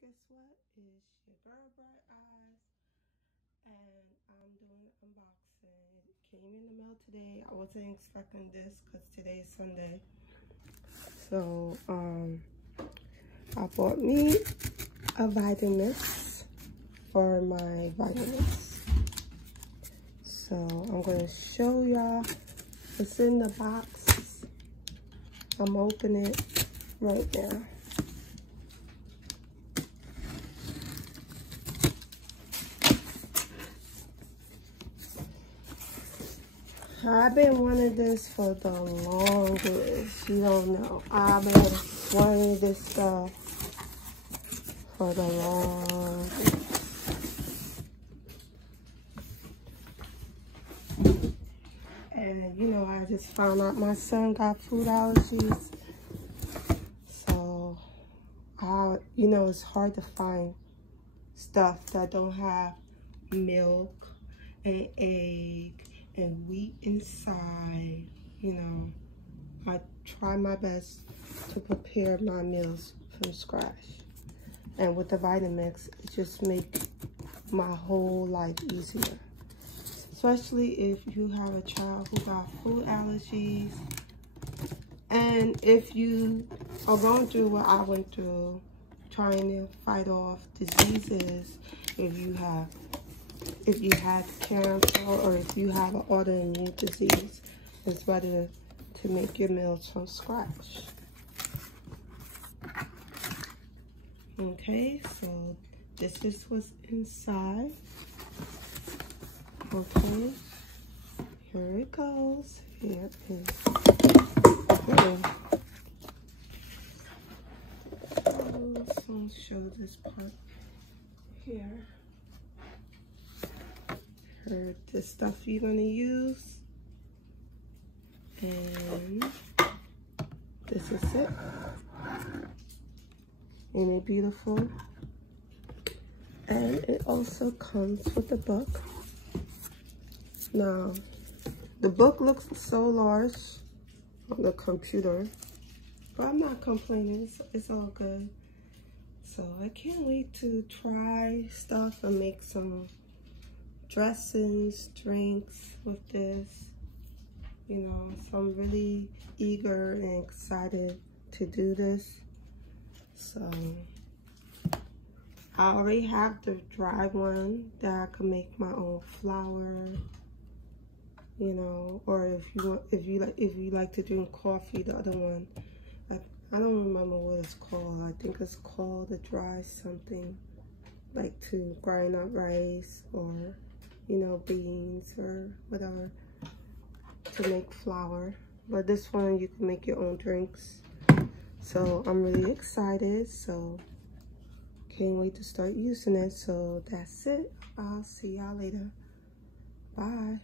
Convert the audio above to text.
guess what? It's your girl Bright Eyes, and I'm doing an unboxing. It came in the mail today. I wasn't expecting this because today is Sunday. So I bought me a vitamix for my vitamix. So I'm gonna show y'all what's in the box. I'm opening it right now. I've been wanting this for the longest. You don't know. I've been wanting this stuff for the longest. And you know, I just found out my son got food allergies. So, you know, it's hard to find stuff that don't have milk and egg and wheat inside. You know, I try my best to prepare my meals from scratch. And with the Vitamix, it just makes my whole life easier. Especially if you have a child who got food allergies. And if you are going through what I went through, trying to fight off diseases, if you had cancer or if you have an autoimmune disease, it's better to make your meals from scratch. Okay, so this is what's inside. Okay, here it goes. Here is. So I'll show this part here. Here, the stuff you're gonna use, and this is it. Ain't it beautiful? And it also comes with a book. Now, the book looks so large on the computer, but I'm not complaining. It's all good. So I can't wait to try stuff and make some dressings, drinks with this. You know, so I'm really eager and excited to do this. So I already have the dry one that I can make my own flour. You know, or if you like to drink coffee, the other one, I don't remember what it's called. I think it's called the dry something, like to grind up rice or, you know, beans or whatever to make flour. But this one, you can make your own drinks. So I'm really excited. So can't wait to start using it. So that's it. I'll see y'all later. Bye.